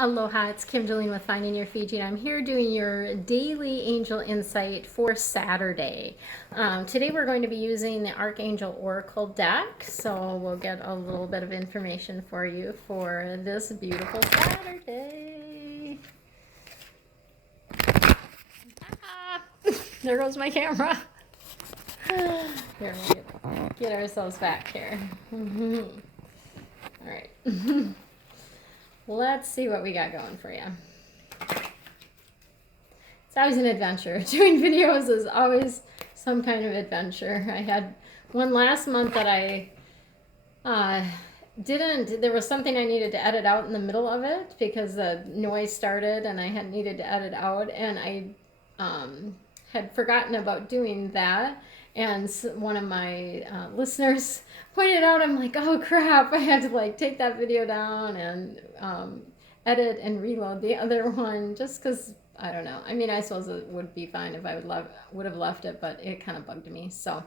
Aloha, it's Kim Jolene with Finding Your Fiji, and I'm here doing your daily angel insight for Saturday. Today we're going to be using the Archangel Oracle deck, so we'll get a little bit of information for you for this beautiful Saturday. Ah, there goes my camera. Here, we'll get ourselves back here. All right. Let's see what we got going for you. It's always an adventure. Doing videos is always some kind of adventure. I had one last month that I there was something I needed to edit out in the middle of it because the noise started and I had needed to edit out, and I had forgotten about doing that. And one of my listeners pointed out, I'm like, oh crap, I had to take that video down and edit and reload the other one just because, I don't know. I mean, I suppose it would be fine if I would have left it, but it kind of bugged me. So,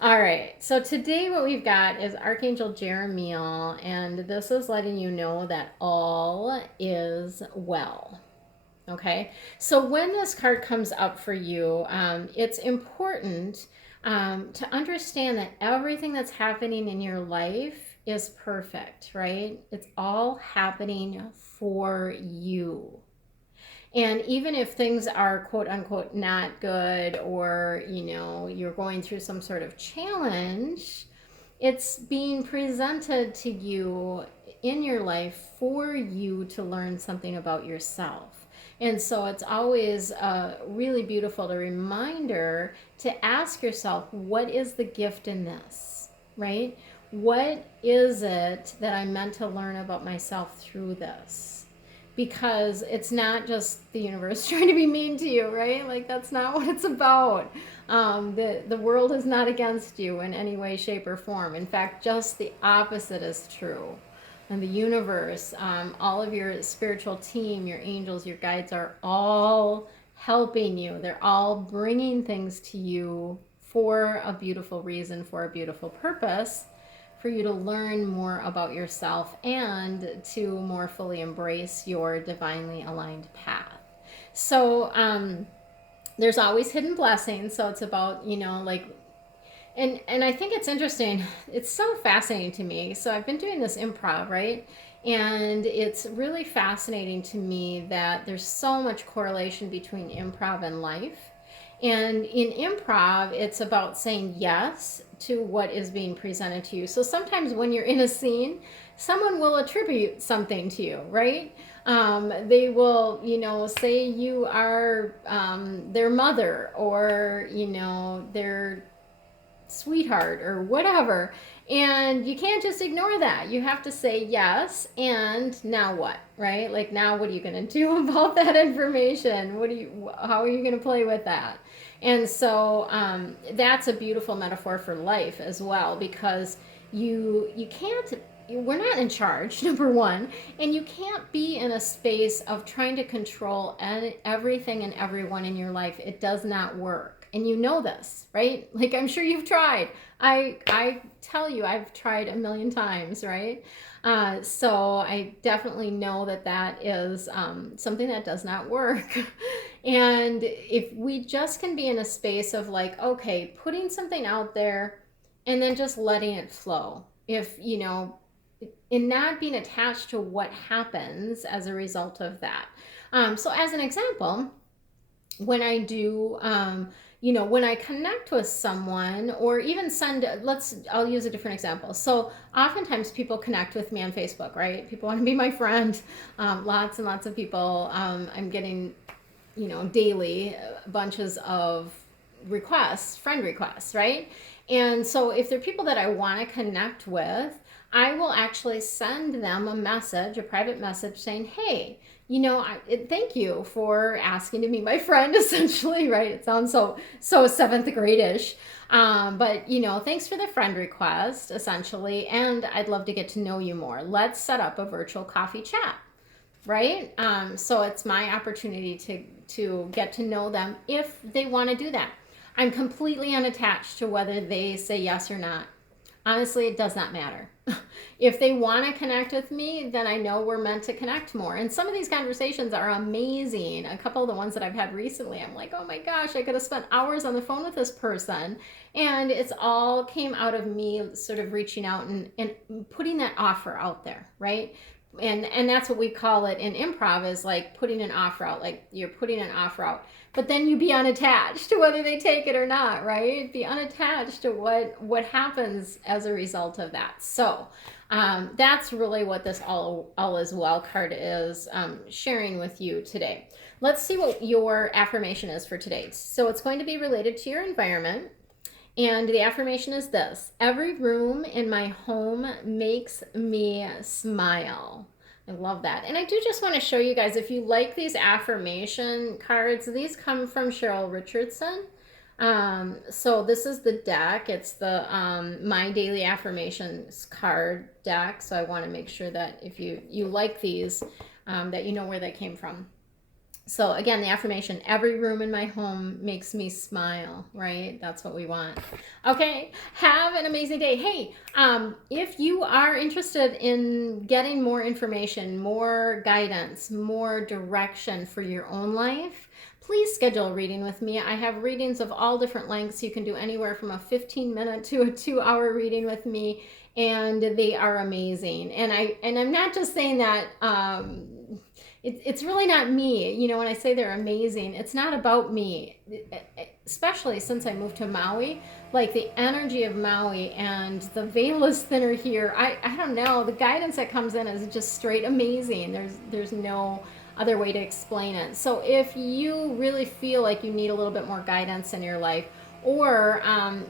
all right. So today what we've got is Archangel Jeremiel, and this is letting you know that all is well. Okay, so when this card comes up for you, it's important to understand that everything that's happening in your life is perfect, right? It's all happening for you. And even if things are quote unquote not good, or you're going through some sort of challenge, it's being presented to you in your life for you to learn something about yourself. And so it's always really beautiful to reminder to ask yourself, what is the gift in this, right? What is it that I'm meant to learn about myself through this? Because it's not just the universe trying to be mean to you, right? That's not what it's about. The world is not against you in any way, shape, or form. In fact, just the opposite is true. And the universe, all of your spiritual team, your angels, your guides are all helping you. They're all bringing things to you for a beautiful reason, for a beautiful purpose, for you to learn more about yourself and to more fully embrace your divinely aligned path. So there's always hidden blessings. So it's about, and I think it's interesting. It's so fascinating to me. So I've been doing this improv, right? And it's really fascinating to me that there's so much correlation between improv and life. And in improv, it's about saying yes to what is being presented to you. So sometimes when you're in a scene, someone will attribute something to you, right? They will, say you are their mother, or, their sweetheart or whatever, and you can't just ignore that. You have to say yes, and now what, right? Now what are you going to do about that information? How are you going to play with that? And so that's a beautiful metaphor for life as well, because we're not in charge, number one, and you can't be in a space of trying to control everything and everyone in your life. It does not work. And you know this, right? I'm sure you've tried. I tell you, I've tried a million times, right? So I definitely know that is something that does not work. And if we just can be in a space of okay, putting something out there and then just letting it flow. In not being attached to what happens as a result of that. So as an example, when I do, when I connect with someone, or even I'll use a different example. So oftentimes people connect with me on Facebook, right? People want to be my friend. Lots and lots of people. I'm getting, daily bunches of friend requests, right? And so if they're people that I want to connect with, I will actually send them a private message saying, hey, thank you for asking to be my friend, essentially, right? It sounds so seventh grade-ish. But, thanks for the friend request, essentially, and I'd love to get to know you more. Let's set up a virtual coffee chat, right? So it's my opportunity to get to know them if they want to do that. I'm completely unattached to whether they say yes or not. Honestly, it does not matter. If they want to connect with me, then I know we're meant to connect more. And some of these conversations are amazing. A couple of the ones that I've had recently, I'm like, oh my gosh, I could have spent hours on the phone with this person. And it's all came out of me sort of reaching out and putting that offer out there, right? And that's what we call it in improv, is like putting an offer out, like you're putting an offer out, but then you be unattached to whether they take it or not, right? Be unattached to what happens as a result of that. So that's really what this all is well card is sharing with you today. Let's see what your affirmation is for today. So it's going to be related to your environment. And the affirmation is this: every room in my home makes me smile. I love that. And I do just want to show you guys, if you like these affirmation cards, these come from Cheryl Richardson. So this is the deck. It's the My Daily Affirmations card deck. So I want to make sure that if you like these, that you know where they came from. So again, the affirmation, every room in my home makes me smile, right? That's what we want. Okay, have an amazing day. Hey, if you are interested in getting more information, more guidance, more direction for your own life, please schedule a reading with me. I have readings of all different lengths. You can do anywhere from a 15-minute to a 2-hour reading with me, and they are amazing. And I'm not just saying that it's really not me. You know, when I say they're amazing, it's not about me. Especially since I moved to Maui, like the energy of Maui and the veil is thinner here. I don't know. The guidance that comes in is just straight amazing. There's no other way to explain it. So if you really feel like you need a little bit more guidance in your life, or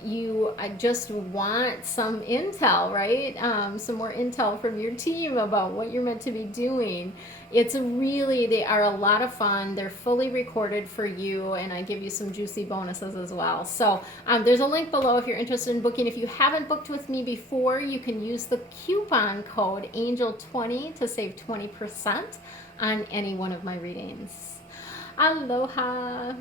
you just want some intel, right? Some more intel from your team about what you're meant to be doing. They are a lot of fun. They're fully recorded for you, and I give you some juicy bonuses as well. So there's a link below if you're interested in booking. If you haven't booked with me before, you can use the coupon code ANGEL20 to save 20% on any one of my readings. Aloha.